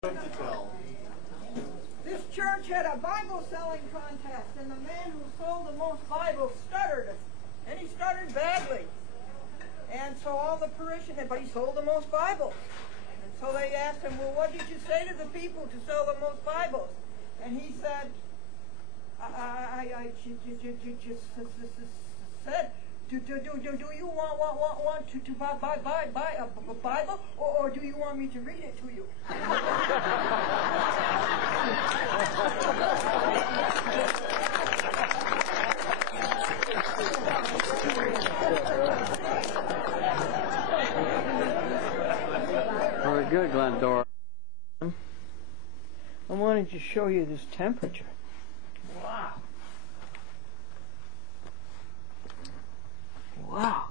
This church had a Bible selling contest, and the man who sold the most Bibles stuttered, and he stuttered badly. And so all the parishioners, but he sold the most Bibles. And so they asked him, well, what did you say to the people to sell the most Bibles? And he said, I just said, do you want to buy a Bible, or do you want me to read it to you? Very good, Glendora. I wanted to show you this temperature. Wow. Wow.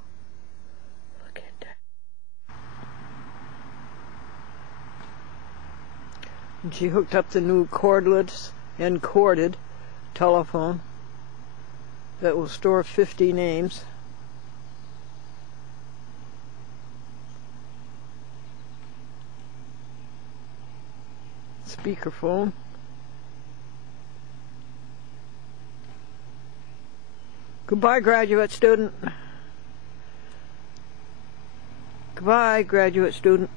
Look at that. And she hooked up the new cordless and corded telephone that will store 50 names. Speakerphone. Goodbye, graduate student. Goodbye, graduate student.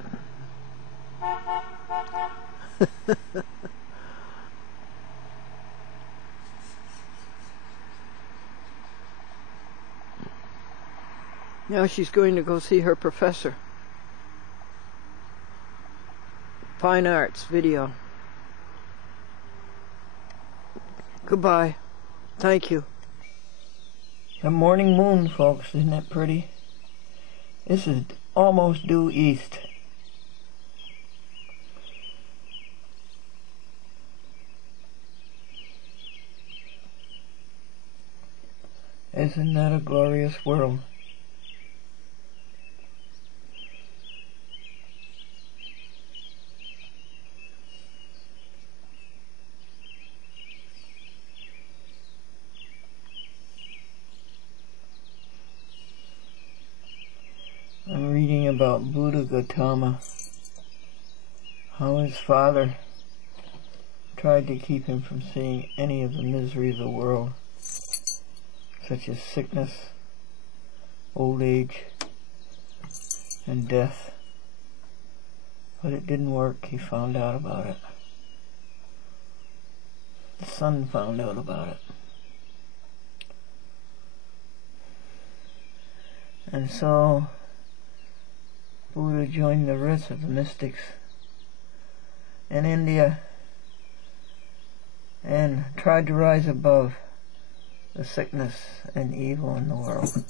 Now she's going to go see her professor. Fine arts video. Goodbye. Thank you. The morning moon, folks, isn't it pretty? This is almost due east. Isn't that a glorious world? I'm reading about Buddha Gautama, how his father tried to keep him from seeing any of the misery of the world, such as sickness, old age, and death. But it didn't work. He found out about it. The son found out about it. And so Buddha joined the rest of the mystics in India and tried to rise above the sickness and evil in the world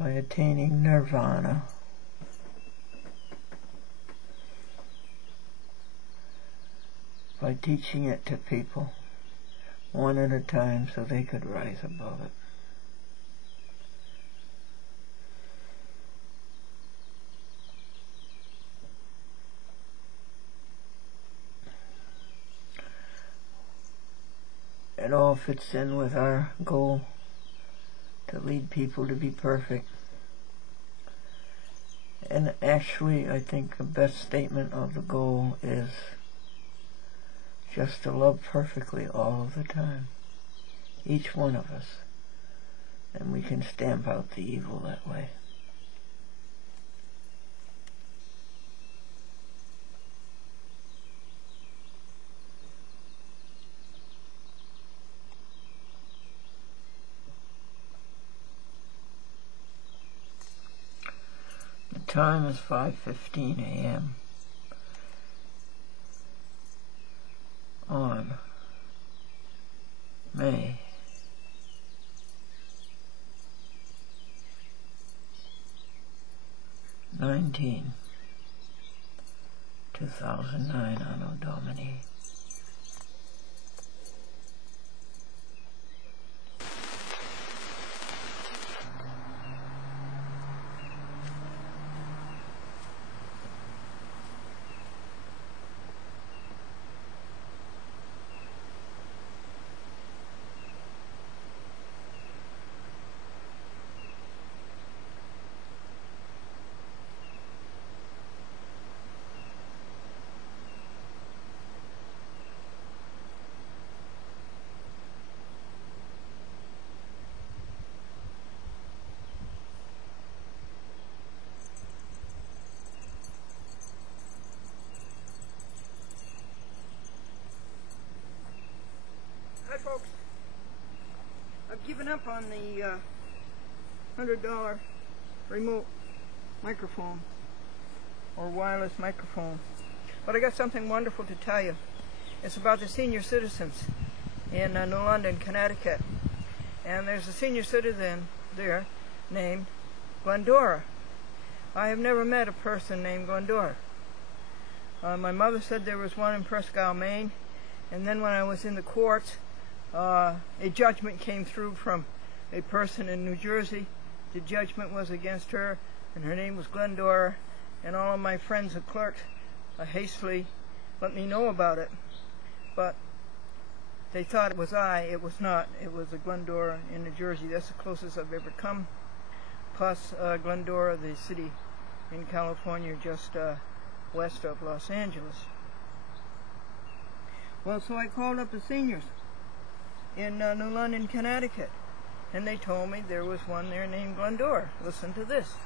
by attaining nirvana. By teaching it to people one at a time so they could rise above it. It all fits in with our goal to lead people to be perfect. And actually, I think the best statement of the goal is just to love perfectly all of the time, each one of us, and we can stamp out the evil that way. The time is 5:15 a.m. on May 19, 2009, Anno Domini. up on the $100 remote microphone or wireless microphone. But I got something wonderful to tell you. It's about the senior citizens in New London, Connecticut. And there's a senior citizen there named Glendora. I have never met a person named Glendora. My mother said there was one in Presque Isle, Maine, and then when I was in the courts, a judgment came through from a person in New Jersey. The judgment was against her, and her name was Glendora, and all of my friends and clerks hastily let me know about it. But they thought it was I. It was not. It was a Glendora in New Jersey. That's the closest I've ever come. Plus Glendora, the city in California just west of Los Angeles. Well, so I called up the seniors in New London, Connecticut, and they told me there was one there named Glendora. Listen to this.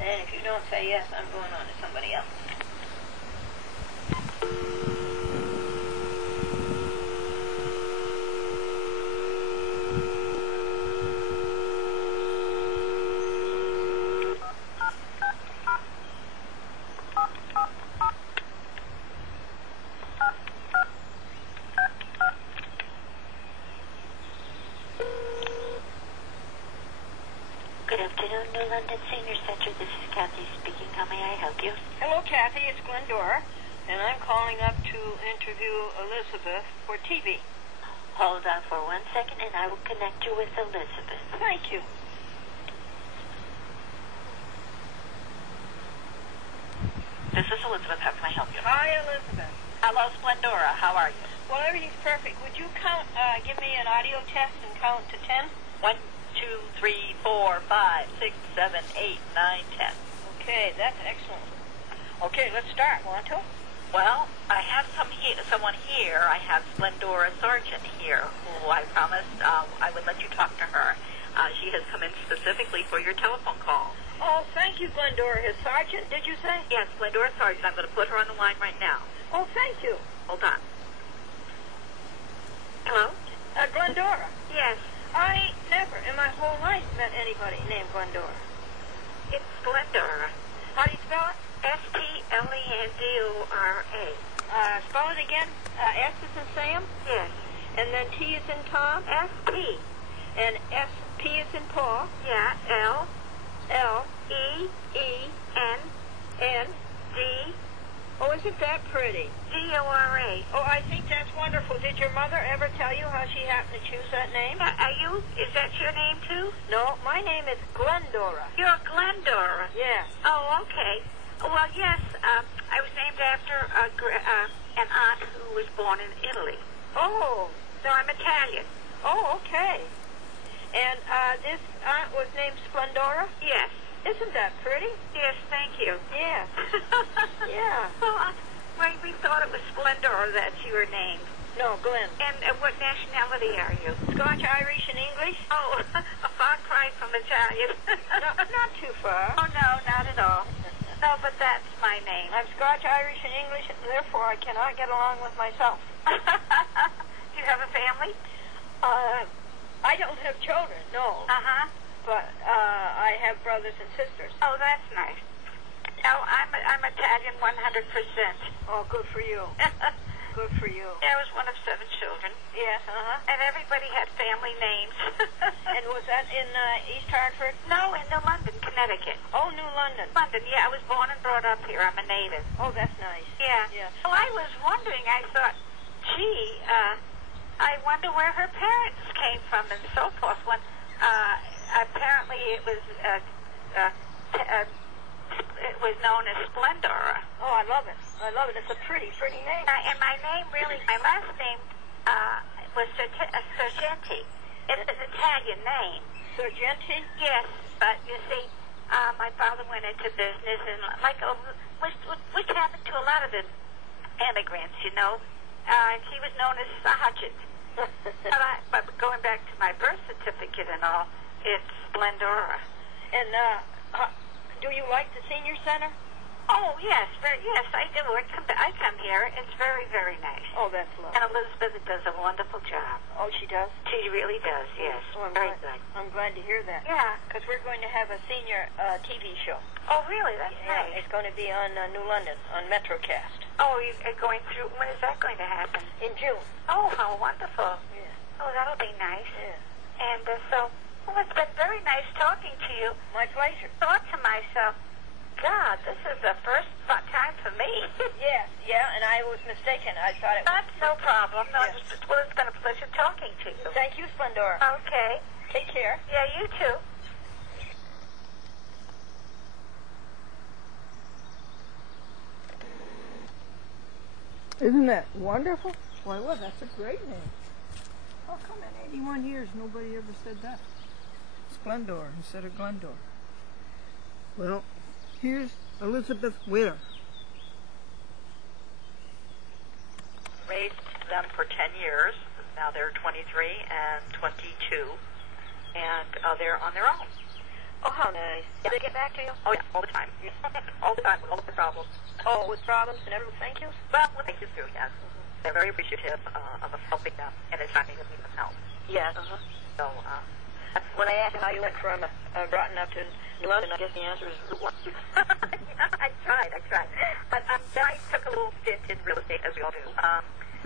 And if you don't say yes, I'm going on to somebody else. Good afternoon, New London Senior Center. This is Kathy speaking. How may I help you? Hello, Kathy. It's Glendora, and I'm calling up to interview Elizabeth for TV. Hold on for 1 second, and I will connect you with Elizabeth. Thank you. This is Elizabeth. How can I help you? Hi, Elizabeth. Hello, Glendora. How are you? Well, everything's perfect. Would you give me an audio test and count to 10? 1, 2, 3, 4, 5, 6, 7, 8, 9, 10. Okay, that's excellent. Okay, let's start. Want to? Well, I have someone here. I have Glendora Sargent here, who I promised I would let you talk to her. She has come in specifically for your telephone call. Oh, thank you, Glendora. His sergeant, did you say? Yes, Glendora Sargent. I'm going to put her on the line right now. Oh, thank you. Hold on. Hello? Glendora. Yes. I never in my whole life met anybody named Glendora. It's Glendora. How do you spell it? Splendora. Spell it again. S is in Sam? Yes. And then T is in Tom? S-P. And S-P is in Paul? Yeah, L-E-E-N. N-D. Oh, isn't that pretty? D-O-R-A. Oh, I think that's wonderful. Did your mother ever tell you how she happened to choose that name? Is that your name too? No, my name is Glendora. You're Glendora. Yes. Oh, okay. Well, yes, I was named after an aunt who was born in Italy. Oh. So I'm Italian. Oh, okay. And this aunt was named Splendora? Yes. Isn't that pretty? Yes, thank you. Yes. Yeah. Well, we thought it was Splendora that you were named. No, Glenn. And what nationality are you? Scotch, Irish, and English? Oh, a far cry from Italian. No, not too far. Oh, no, not at all. No, but that's my name. I'm Scotch, Irish, and English, and therefore I cannot get along with myself. Do you have a family? I don't have children, no. Uh-huh. But I have brothers and sisters. Oh, that's nice. No, I'm Italian 100%. Oh, good for you. Good for you. I was one of 7 children. Yes, uh-huh. And everybody had family names. And was that in East Hartford? No, in New London, Connecticut. Oh, New London. London, yeah. I was born and brought up here. I'm a native. Oh, that's nice. Yeah. Yeah. Well, I was wondering, I thought, gee, I wonder where her parents came from and so forth. When apparently it was known as Splendora. Oh, I love it. I love it. It's a pretty, pretty name. And my name really, my last name was Sargenti. It's an Italian name. Sargenti? Yes, but you see, my father went into business and which happened to a lot of the immigrants, you know. and he was known as Sergeant. But going back to my birth certificate and all, it's Glendora. And do you like the senior center? Oh, yes, yes, I do. I come here. It's very, very nice. Oh, that's lovely. And Elizabeth does a wonderful job. Oh, she does? She really does, yes. Oh, very good. I'm glad to hear that. Yeah. Because we're going to have a senior TV show. Oh, really? That's Yeah, nice. it's going to be on New London, on Metrocast. Oh, you're going through, when is that going to happen? In June. Oh, how wonderful. Yeah. Oh, that'll be nice. Yeah. And well, it's been very nice talking to you. My pleasure. Thought to myself, God, this is the first time for me. Yeah, and I was mistaken. I thought it was... That's no problem. No, Yes. it's been a pleasure talking to you. Thank you, Splendora. Okay. Take care. Yeah, you too. Isn't that wonderful? Why, well, that's a great name. How come in 81 years nobody ever said that? Splendor instead of Glendora. Well, here's Elizabeth Wheeler. Raised them for 10 years. Now they're 23 and 22. And they're on their own. Oh, how nice. Did they get back to you? Oh, yeah, all the time. All the time, with all the problems. Oh, with problems and everything. Thank you. Well, thank you too, yes. They're very appreciative of us helping them in a time they need some help. Yes. So, When I asked how you went from Groton up to New London, I guess the answer is... I tried. But then I took a little stint in real estate, as we all do,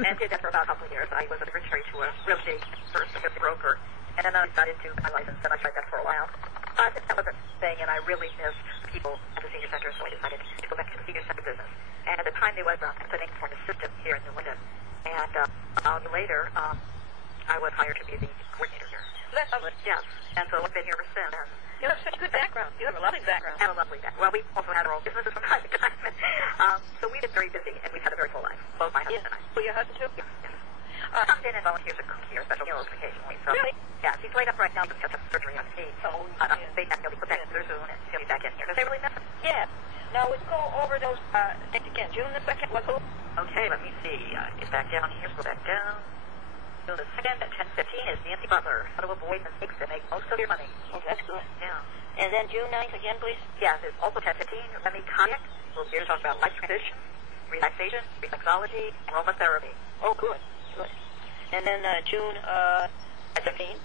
and did that for about a couple of years. I was a secretary to a real estate first, a broker, and then I decided to get my license, and I tried that for a while. That wasn't a thing, and I really missed people at the senior center, so I decided to go back to the senior center business. And at the time, there was opening for an assistant here in New London. And later, I was hired to be the coordinator here. That's lovely. Yes, and so I've been here ever since. You have such a good background. You have a lovely background. And a lovely background. Well, we also had our own businesses from time to time. So we've been very busy, and we've had a very full life, both my husband and I. Well, your husband, too? Yes. Comes in and volunteers to cook here, special meals occasionally. So, Really? yeah, he's laid up right now because of surgery on his knee. Oh, They have to be put back there soon, and he'll be back in here. Does they really miss him? Yeah. Now, let's go over those dates again. June the 2nd was who? Okay, let me see. Get back down here. Go back down. June the 2nd at 10:15 is Nancy Butler. How to avoid mistakes that make most of your money. Oh, that's good. Yeah. And then June 9th again, please? Yes, it's also 10:15. Remy Kayak. We'll here to talk about life transition, relaxation, reflexology, and aromatherapy. Oh, good. Good. And then June 15.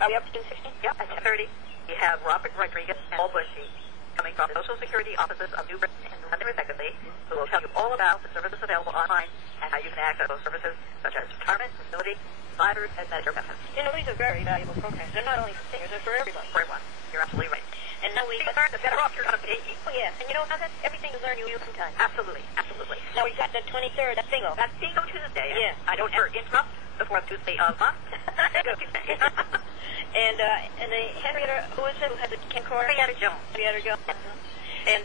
Are we up to June 16th? Yep, at 10:30. We have Robert Rodriguez and Paul Bushy coming from the Social Security offices of New Britain and London, respectively, who will tell you all about the services available online and how you can access those services, such as retirement, disability, providers, and Medicare benefits. You know, these are very valuable programs. They're not only for seniors, they're for everybody. For everyone. You're absolutely right. And now we learn, the better off you're going to be. Oh, yes. And you know, everything you learn, you use some time. Absolutely. Absolutely. Now we've got the 23rd, that's bingo. That's Bingo Tuesday. Yeah. I don't ever interrupt the fourth Tuesday of month. Bingo Tuesday. And the Henrietta, who is it who has a camcorder? Henrietta Jones. Henrietta Jones. And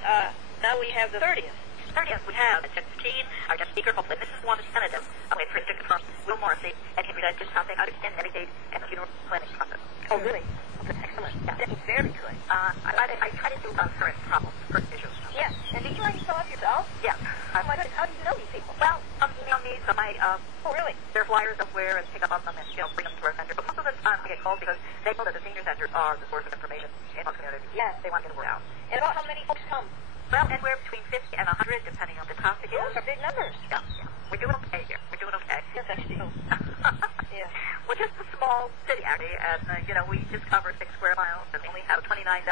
now we have the 30th. 30th, we have at 10:15 our guest speaker, hopefully Mrs. Wanda Senator. I'm waiting for it to confirm Will Morrissey and Henrietta just something how to extend Medicaid and the funeral planning process. Oh, really? Excellent. Yeah. That's very good. I try to do current problems, current issues. Yes. And did you write some of yourself? Yeah. Oh, my goodness. How do you know these people? Well, some email me, some oh, really? their flyers somewhere and pick up on them and bring them to our center. But most of the time we get calls because they know that the senior centers are the source of information in most communities. Yes. They want to get the word out. And about how many folks come? Well, anywhere between 50 and 100, depending on the topic. Those are big numbers. Yeah. We're doing okay here. We're doing okay. Yes, actually. Yeah. We're just a small city, actually, and, we just cover 6 square miles and only have 29,000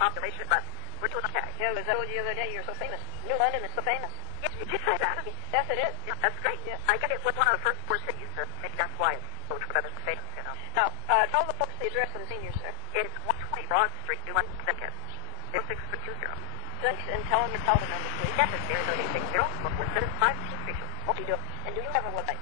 population, but we're doing okay. Yeah, as I told you the other day, you're so famous. New London is so famous. Yes, you did say that. Yes, it is. Yeah, that's great. Yeah. I guess it was one of the first 4 cities, maybe that's why it's so tremendous and famous, Now, tell the folks the address for the seniors, sir. It's 120 Broad Street, New London, Connecticut. 06420. Thanks, and tell them your telephone number, please. Yes, it's 0860 475 Oh, you do. And do you have a website?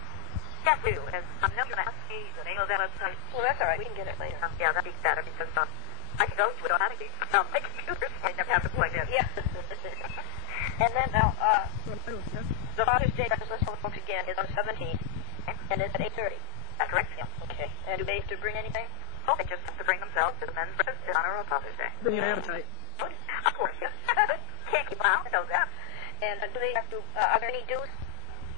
Yes, we do. And I'm not going to ask me the name of that website. Well, that's all right. We can get it later. Yeah, that'd be better because I can go to it automatically. My computer, so I never have to plug in. Yeah. And then now, the Father's Day, let's tell the folks again, is on the 17th, and it's at 8:30. That's correct. Yeah. Okay. And do they have to bring anything? Oh, they just have to bring themselves to the men's breakfast in honor of Father's Day. Bring your appetite. Of course, yes. Can't keep out, I know that. And do they have to, are there any dues?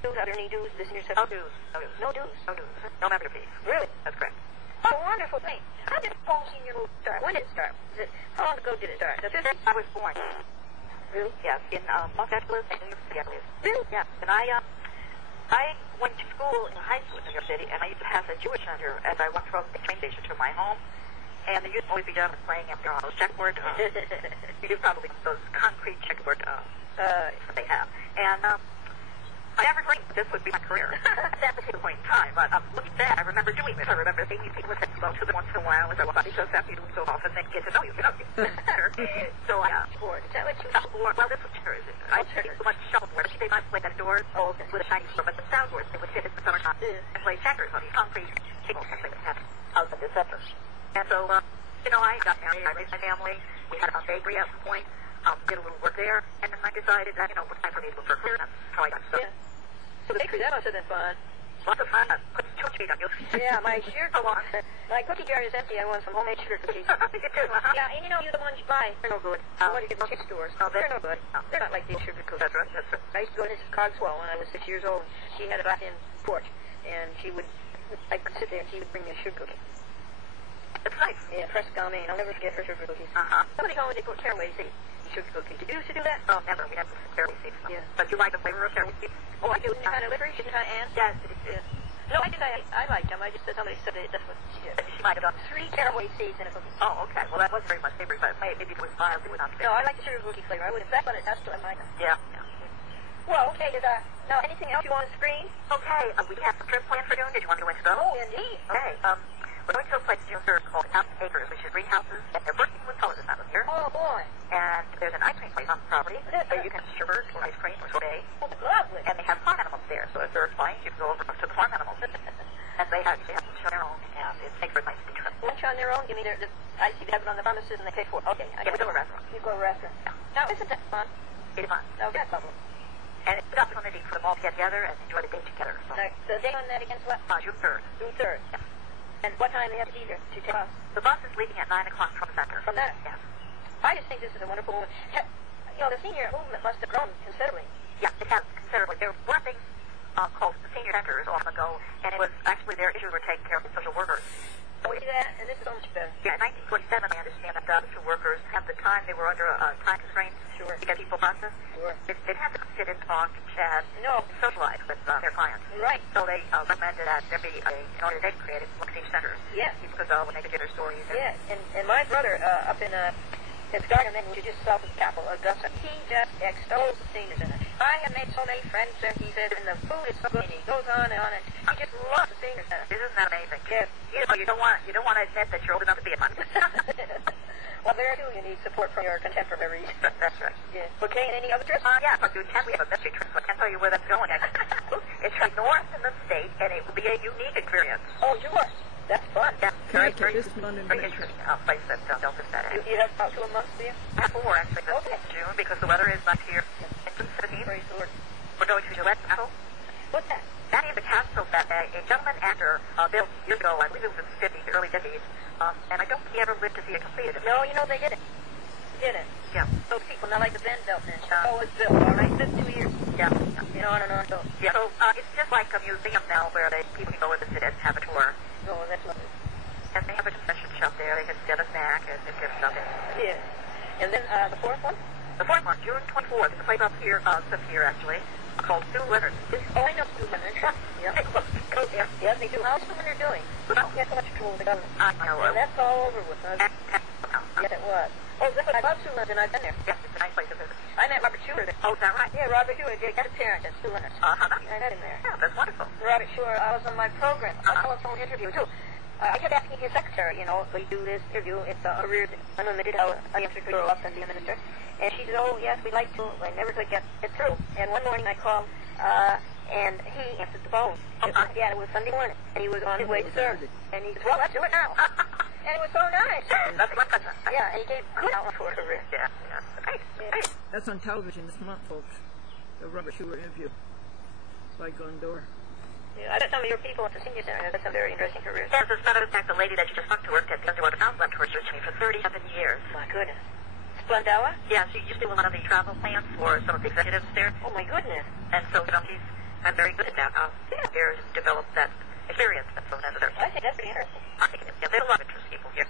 Are there any dues this year? No dues. No dues. No dues. No dues. No membership fees. Really? That's correct. Oh, wonderful thing. How did Paul Senior start? When did it start? How long ago did it start? The 50th I was born. Really? Yes, in Los Angeles and New York City, I believe. Really? Yes, and I went to school in high school in New York City, and I used to pass a Jewish center as I walked from the train station to my home. And they used to always be done with playing after all those checkerboard. You do probably those concrete checkerboard they have. And I never dreamed this would be my career at that particular point in time. But looking back, I remember doing this. I remember seeing these people that go to them once in a while as I walk by because after you do it so often, they get to know you. You know, so Board. Is that what you shuffleboard. Well, this was chairs. I didn't so much shuffleboard. They might play outdoors with a shiny floor, but the soundboards they would sit in the summertime and play checkers on these concrete tables and things like that. Husband, etc. And so, I got married, I raised my family, we had a bakery at some point, did a little work there, and then I decided that, it was time for me to look for a career. That's how I got started. Yeah. So the bakery, that must have been fun. Lots of fun. Put two feet on you. Yeah, my cookie jar is empty. I want some homemade sugar cookies. Yeah, and you're the ones you buy. They're no good. What do you get in the stores? Oh, they're no good. No. They're not like these sugar cookies. That's right, that's right. I used to go to Mrs. Cogswell when I was 6 years old. She had a back-in porch, and I could sit there and she would bring me a sugar cookie. It's nice. Yeah, pressed gummy. I'll never forget her sugar cookies. Somebody told me they put caraway seeds in sugar cookies. Did you used to do that? Oh, never. We had caraway seeds. Yeah. But you like the flavor of caraway seeds? Oh, I do. Kind of licorice, kind of ants. Yes, it is. Yeah. No, I did. I liked them. I just said somebody said that's what she did. She might have done 3 caraway seeds in a cookie. Oh, okay. Well, that was very much savory, but maybe it was mild. It was not. No, I like the sugar cookie flavor. I would. If that's what it has to, I like it. Yeah. Well, okay. Now, anything else you want to screen? Okay. We have some trip planned for noon. Did you want to go into those? Oh, indeed. Okay. We're going to a place June 3rd called House Acres, which is greenhouses, and they're working with color this time of year. Oh, boy. And there's an ice cream place on the property, so you can sherbet or ice cream or sorbet. Oh, lovely. And they have farm animals there, so if they're flying, you can go over to the farm animals. And they have lunch on their own, and it makes for a nice trip. Lunch on their own? You mean I see they have it on the premises and they pay for it. Okay. Yeah, we go to a restaurant. You go to a restaurant. Yeah. Now, isn't that fun? It is fun. Oh, that's lovely. And it's an opportunity for them all to get together and enjoy the day together. So. Now, the date on that against what? June 3rd. June 3rd. Yeah. And what time they have to be there to take off? The bus is leaving at 9 o'clock from the center. From there? Yes. I just think this is a wonderful movement. The senior movement must have grown considerably. Yeah, it has considerably. There were things called the senior centers long ago, and it was actually their issues were taken care of with social workers. Oh, we do that, and this is so much better. Yeah, in 1947, I understand that the social workers, at the time, they were under time constraints to get people processed. Sure. They had to sit and talk and chat No. and socialize with their clients. Right. So they recommended that there be an organization created, one-stage centers. Yes. People could go when they could get their stories. Yes, and my brother up in Scarlet, which is just south of the capital, Augusta, he just extols the senior center. I have made so many friends there, he says, and the food is so good, and he goes on, and he just loves the senior center. Isn't that amazing? Yes. You don't want to admit that you're old enough to be a fun. Well, there too you need support from your contemporaries. That's right. Yes. Okay, and any other trips? Yeah, but we have a mystery trip, so I can't tell you where that's going. It's right north in the state, and it will be a unique experience. Oh, yours. That's fun. Yeah, very This is London very Bridge. interesting place that Delta State has. You have about 2 months, do you? 4, actually, this June, because the weather is not here. In June 17th, Praise the Lord. we're going to Gillette Castle. What's that? That is a castle that a gentleman actor built years ago. I believe it was in the 50s, the early 50s, and I don't think he ever lived to see it completed. No, they didn't. Didn't. Yeah. Those people, not like the Ben built it. Oh, it's built, all right. 52 years. Yeah. On and on. So. Yeah, so it's just like a museum now where people can go and visit it and have a tour. Oh, that's lovely. And they have a concession shop there. They can get a snack and get something. Yeah. And then the fourth one? The fourth one, June 24th. It's a place up here, actually, called Stu Leonard's. Oh, I know Stu Leonard. Yeah. Go there. Yes, they do. How's Stu Leonard doing? Well, He had so much trouble with the government. I know. And that's all over with. Yes, it was. Oh, listen, I love Stu Leonard, and I've been there. Yes, it's a nice place to visit. I met Robert Schuer there. Oh, is that right? Yeah, Robert Schuer did get a parent at Stu Leonard's. I met him there. Yeah, that's wonderful. Robert Schuer, I was on my program, a telephone interview, too. I kept asking his secretary, will you do this interview? It's a career unlimited. I answered to grow up and be a minister. And she said, oh, yes, we'd like to. I never could get it through. And one morning I called, and he answered the phone. Yeah, it was Sunday morning, and he was on his way to serve. And he said, well, let's do it now. And it was so nice. That's what Yeah, and he gave good out for a career. Yeah. Great. Great. That's on television this month, folks. The Robert Schuer interview by Glendora. Yeah, I bet some of your people at the senior center have some very interesting careers. Yes, as a matter of fact, the lady that you just talked to worked at the Underwater Mountain Laboratory with me for 37 years. My goodness. Splendella? Yeah, she used to do a lot of the travel plans for some of the executives there. Oh, my goodness. And so, I'm very good at that. Here to develop that experience that's so necessary. I think that's pretty interesting. I think there's a lot of interesting people here.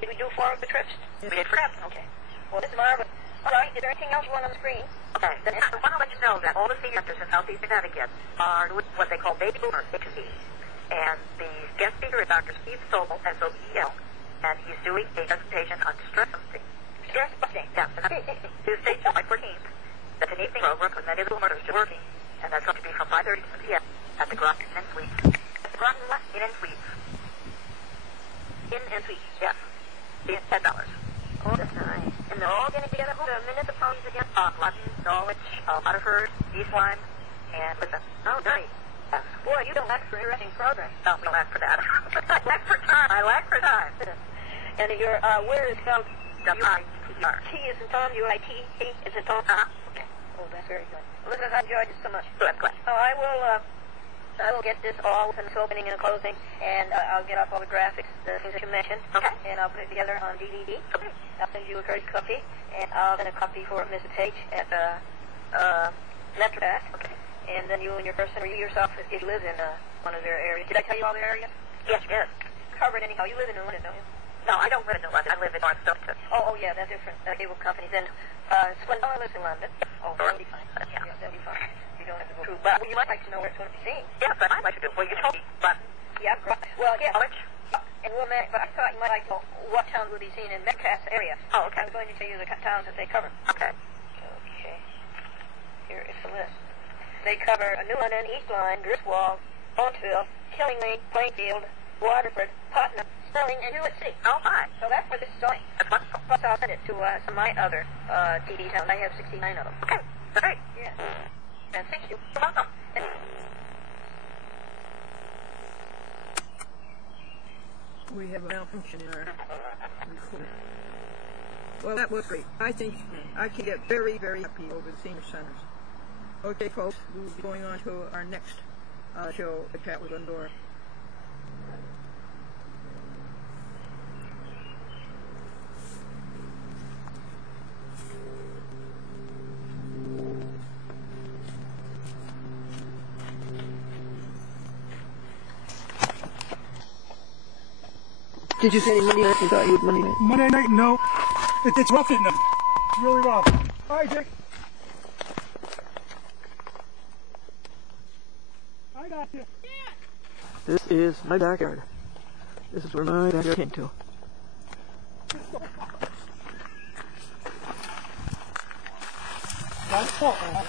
Did we do 4 of the trips? We did for that. Okay. Well, this is marvelous. All right, is there anything else you want on the screen? Okay, then I want to let you know that all the senior centers in Southeast Connecticut are what they call baby boomers, HB. And the guest speaker is Dr. Steve Sobel, S-O-B-E-L, and he's doing a presentation on stress busting. Stress busting? Yeah. Tuesday, July 14th. That's an evening program because many of the boomers are working, and that's going to be from 5:30 to 7 p.m. at the Groton Inn and Suites. Groton Inn and Suites. Inn and Suites, yes. $10. Oh, that's nice. And they're all getting together? Who the municipalities again? London, Norwich, Waterford, East Lyme, and Lisbon. Oh, nice. Yes. Boy, you don't lack for interesting programs. No, we don't lack for that. I lack for time. I lack for time. And your where is spelled W-I-T-E-R. T is in Tom, U-I-T, T is in Tom? Okay. Oh, that's very good. Well, listen, I enjoyed this so much. Good, glad. So I will get this all with an opening and a closing, and I'll get up all the graphics, the things that you mentioned. Okay. And I'll put it together on DVD. Okay. I'll send you a courtesy copy, and I'll send a copy for Mrs. Page at Metropath. Okay. And then you and your person, or you yourself, if you live in one of their areas. Did I tell you all their areas? Yes, you did. Covered anyhow. You live in New London, don't you? No, I don't live in New London. I live in North Stonington. Oh, yeah, they're different cable companies. And Glendora lives in London. Oh, that'll be fine. Yeah. That'll be fine. You don't have to go through. But you might like to know where it's going to be seen. Yes, I might like to do. Well, you told me, but Yeah, well, yeah. Norwich? And but I thought you might like to know what towns will be seen in Metcalf's area. Oh, okay. I'm going to tell you the towns that they cover. Okay. Okay. Here is the list. They cover New London, East Lyme, Griswold, Montville, Killingly, Plainfield, Waterford, Putnam, Sterling, and Hewitt City. Oh, fine. So that's where this is going. That's wonderful. Plus, I'll send it to some of my other TV towns. I have 69 of them. Okay. That's great. Yeah. And thank you. You're welcome. We have a malfunction in our recording. Well, that was great. I think I can get very, very happy over the senior centers. Okay, folks, we will be going on to our next show, A Chat with Glendora. Did you say any Monday night? I thought you had Monday night. Monday night, no. It's rough in them. It's really rough. All right, Dick. I got you. This is my backyard. This is where my backyard came to. That's fault, man.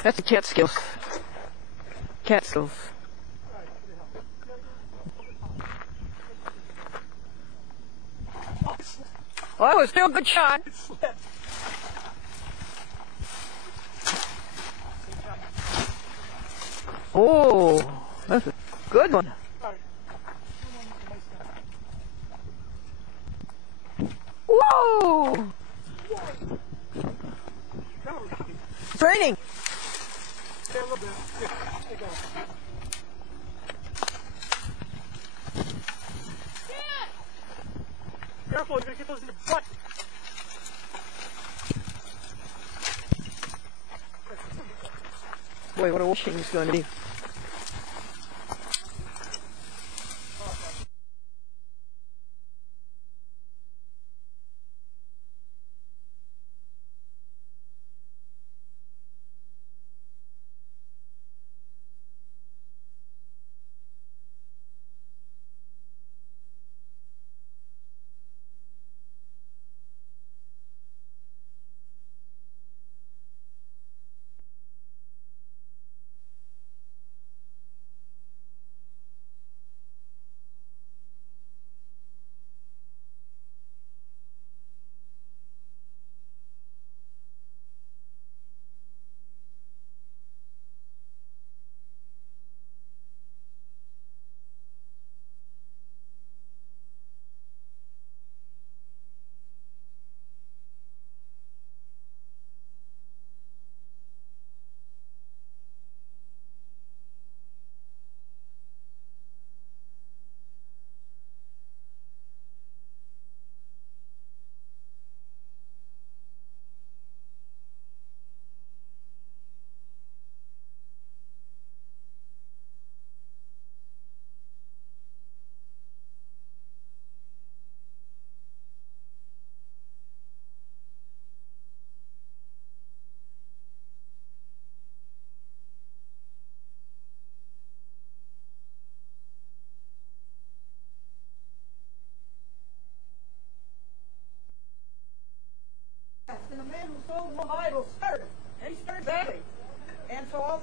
That's the cat skills. Cat skills. Well, that was still a good shot. Oh, that's a good one. Whoa! It's raining. Stay a little bit. Yeah, there you go. Careful, you're going to get those in your butt. Boy, what a washing is going to be.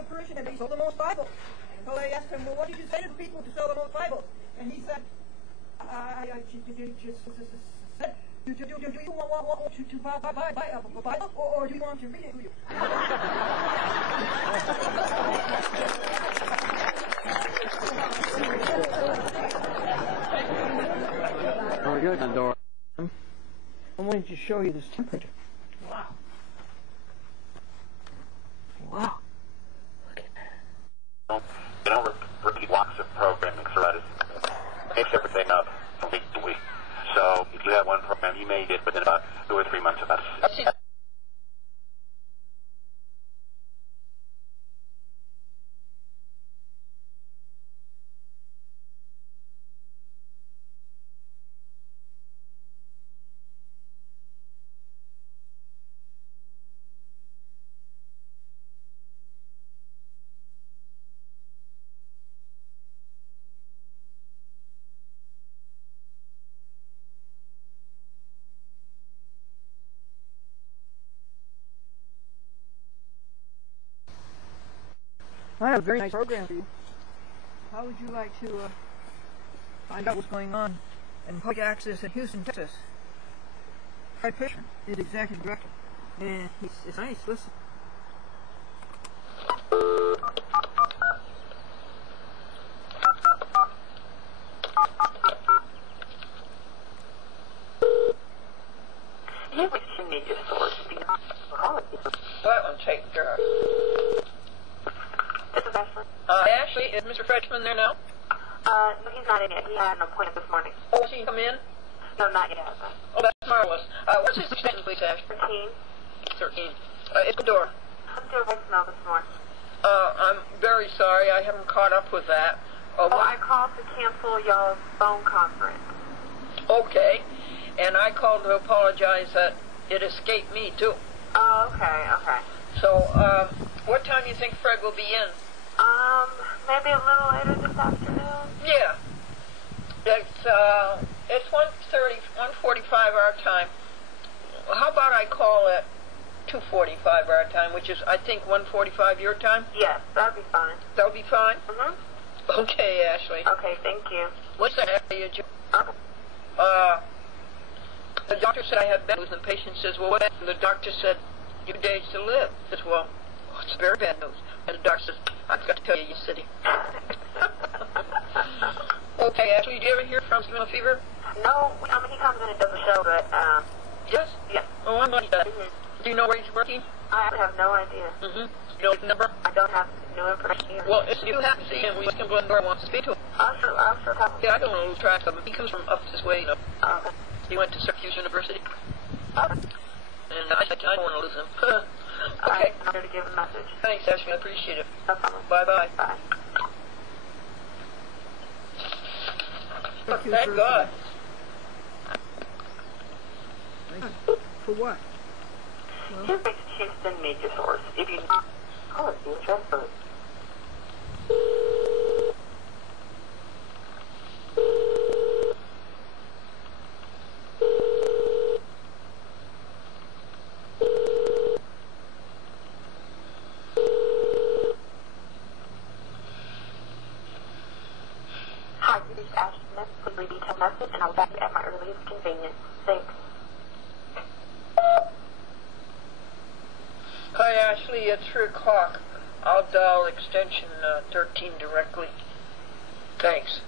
parishioners, but he sold the most Bibles. So they asked him, well, what did you say to the people to sell the most Bibles? And he said, I just said, do you want to buy a Bible, or do you want to read it to you? Very good, Glendora. I wanted to show you this temperature. Wow. Wow. Look at that. You don't repeat blocks of programming throughout it. Makes everything up from week to week. So if you have one program, you made it within about 2 or 3 months about it. I have a very nice program for you. How would you like to find out what's going on in public access in Houston, Texas? Fred Fisher is executive director, and it's nice. Listen. You wish you need your source. That one's taken care of. This is Ashley. Ashley, is Mr. Frenchman there now? No, he's not in yet. He had an appointment this morning. Oh, has he come in? No, not yet. Oh, that's marvelous. What's his extension, please, Ashley? 13. 13. It's Glendora. I'm doing voicemail this morning. I'm very sorry. I haven't caught up with that. I called to cancel y'all's phone conference. Okay. And I called to apologize that it escaped me, too. Oh, okay. So, what time do you think Fred will be in? Maybe a little later this afternoon. Yeah. It's 1:30, 1:45 our time. How about I call at 2:45 our time, which is, I think, 1:45 your time? Yes, that'll be fine. That'll be fine? Mm-hmm. Okay, Ashley. Okay, thank you. What's that after you? The doctor said I had bad news, and the patient says, well, what happened? The doctor said, 2 days to live. I said, well, it's very bad news. And the doctor says, I forgot to tell you, you city. Okay, Ashley, do you ever hear from Seminole Fever? No, he comes in and does a show, but, Yes? yes. Oh, I'm on that. Mm-hmm. Do you know where he's working? I have no idea. Mm-hmm. You know his number? I don't have no information here. Well, if you happen to see him, we ask him Glendora wants to speak to him. I'll sure talk. Yeah, I don't want to lose track of him. He comes from up this way, you know. Okay. He went to Syracuse University. Okay. And I don't want to lose him. Okay. I'm here to give a message. Thanks, Ashley. I appreciate it. No problem. Bye-bye. Bye. Thank God. For what? Here makes Houston Media Source. If you call it, being transferred. Hi, you reached Ashley Smith. Please leave a detailed message, and I'll be back at my earliest convenience. Thanks. Hi, Ashley. It's 3 o'clock. I'll dial extension 13 directly. Thanks.